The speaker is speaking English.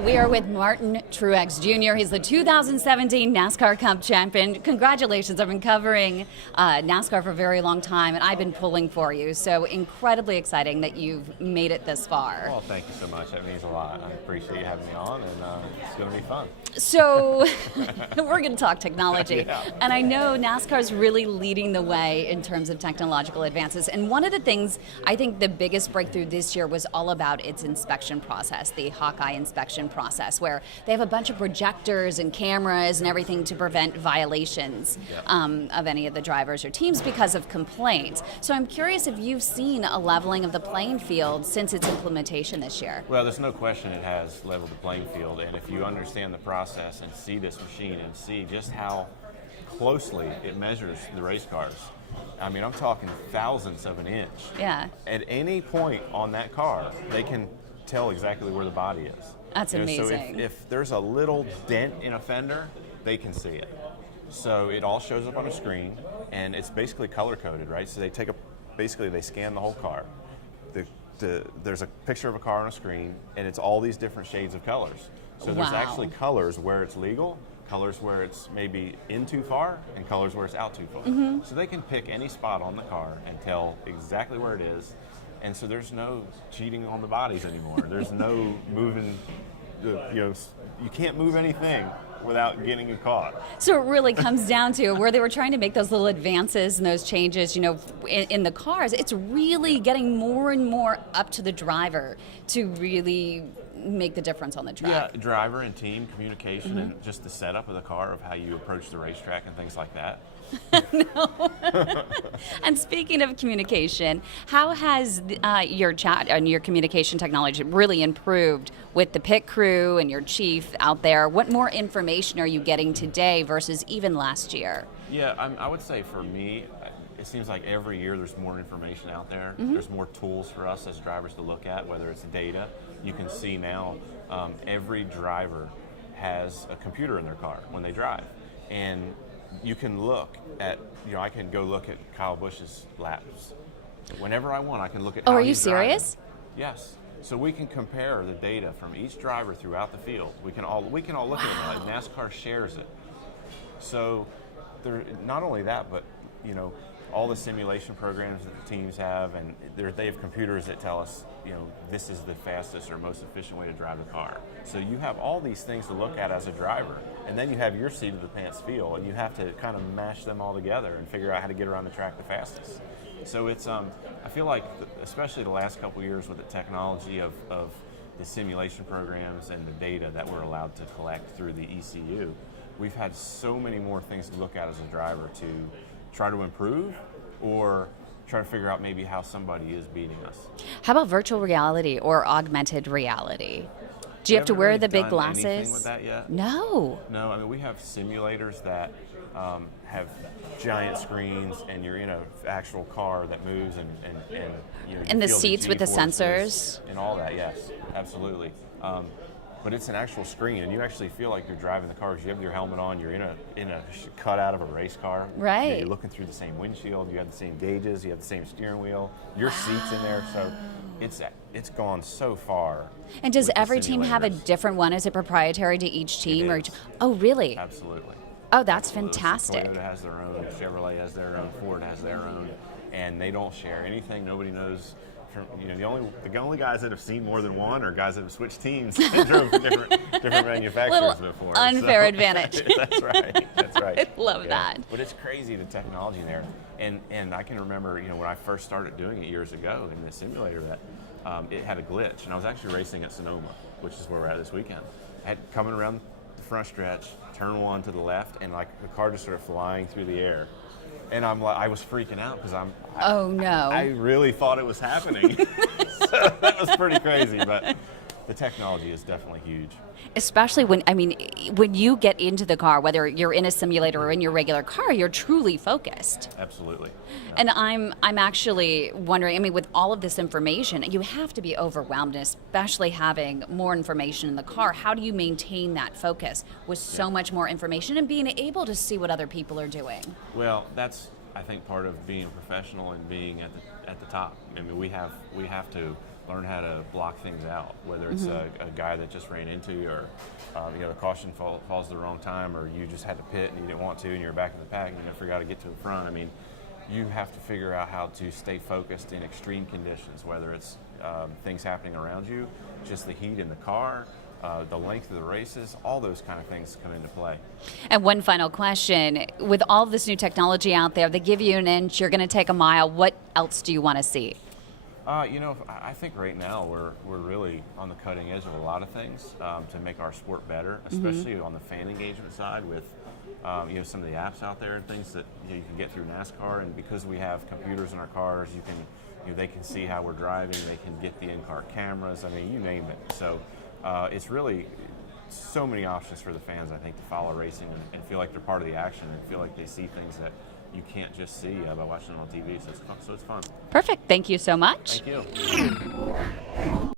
We are with Martin Truex Jr. He's the 2017 NASCAR Cup champion. Congratulations. I've been covering NASCAR for a very long time, and I've been pulling for you. So incredibly exciting that you've made it this far. Well, thank you so much. That means a lot. I appreciate you having me on, and it's going to be fun. So we're going to talk technology. Yeah. And I know NASCAR is really leading the way in terms of technological advances. And one of the things, I think the biggest breakthrough this year was all about its inspection process, the Hawkeye inspection process, where they have a bunch of projectors and cameras and everything to prevent violations of any of the drivers or teams because of complaints. So I'm curious if you've seen a leveling of the playing field since its implementation this year. Well, there's no question it has leveled the playing field, and if you understand the process and see this machine and see just how closely it measures the race cars, I mean, I'm talking thousandths of an inch. Yeah. At any point on that car, they can tell exactly where the body is. That's amazing. So if there's a little dent in a fender, they can see it. So it all shows up on a screen, and it's basically color-coded, right? So they they scan the whole car. There's a picture of a car on a screen, and it's all these different shades of colors. So there's actually colors where it's legal, colors where it's maybe in too far, and colors where it's out too far. Mm-hmm. So they can pick any spot on the car and tell exactly where it is. And so there's no cheating on the bodies anymore. There's no moving, you can't move anything without getting caught. So it really comes down to where they were trying to make those little advances and those changes, in the cars. It's really getting more and more up to the driver to really make the difference on the track. Yeah, driver and team communication and just the setup of the car, of how you approach the racetrack and things like that. No. And speaking of communication, how has your chat and your communication technology really improved with the pit crew and your chief out there? What more information are you getting today versus even last year? Yeah, I would say for me, it seems like every year there's more information out there. Mm-hmm. There's more tools for us as drivers to look at, whether it's data. You can see now every driver has a computer in their car when they drive. And you can look at, I can go look at Kyle Busch's laps. Whenever I want, I can look at how are you he's serious? Driving. Yes. So we can compare the data from each driver throughout the field. We can all look at it. NASCAR shares it. So not only that, but all the simulation programs that the teams have, and they have computers that tell us, this is the fastest or most efficient way to drive the car. So you have all these things to look at as a driver, and then you have your seat of the pants feel, and you have to kind of mash them all together and figure out how to get around the track the fastest. So it's, I feel like, especially the last couple of years with the technology of the simulation programs and the data that we're allowed to collect through the ECU, we've had so many more things to look at as a driver to try to improve or try to figure out maybe how somebody is beating us. How about virtual reality or augmented reality? Do you have to wear really the big glasses? Anything with that yet? No. No, I mean, we have simulators that have giant screens, and you're in an actual car that moves, and the seats with the sensors and all that. Yes, absolutely. But it's an actual screen, and you actually feel like you're driving the car because you have your helmet on. You're in a cutout of a race car. Right. You're looking through the same windshield. You have the same gauges. You have the same steering wheel. Your seat's in there, so it's gone so far. And does every team have a different one? Is it proprietary to each team? It is. Oh, really? Absolutely. Oh, that's Absolutely. fantastic. Toyota has their own. Chevrolet has their own. Ford has their own, and they don't share anything. Nobody knows. The only guys that have seen more than one are guys that have switched teams and drove different manufacturers before. Unfair advantage. That's right. That's right. I love that. But it's crazy, the technology there. And I can remember, when I first started doing it years ago in the simulator, that it had a glitch, and I was actually racing at Sonoma, which is where we're at this weekend. I had coming around the front stretch, turn one to the left, and the car just started flying through the air. And I was freaking out because oh no! I really thought it was happening. So that was pretty crazy, but the technology is definitely huge. Especially when you get into the car, whether you're in a simulator or in your regular car, you're truly focused. Absolutely. Yeah. And I'm actually wondering, with all of this information, you have to be overwhelmed, especially having more information in the car. How do you maintain that focus with so much more information and being able to see what other people are doing? Well, that's, I think, part of being a professional and being at the top. We have to learn how to block things out, whether it's a guy that just ran into you, or the caution falls the wrong time, or you just had to pit and you didn't want to, and you're back in the pack and you forgot to get to the front. I mean, you have to figure out how to stay focused in extreme conditions, whether it's things happening around you, just the heat in the car, the length of the races, all those kind of things come into play. And one final question. With all this new technology out there, they give you an inch, you're going to take a mile. What else do you want to see? I think right now we're really on the cutting edge of a lot of things to make our sport better, especially on the fan engagement side with some of the apps out there and things that you can get through NASCAR. And because we have computers in our cars, they can see how we're driving, they can get the in-car cameras. I mean, you name it. So it's really so many options for the fans, I think, to follow racing and feel like they're part of the action and feel like they see things that you can't just see by watching it on TV. So it's fun. Perfect. Thank you so much. Thank you.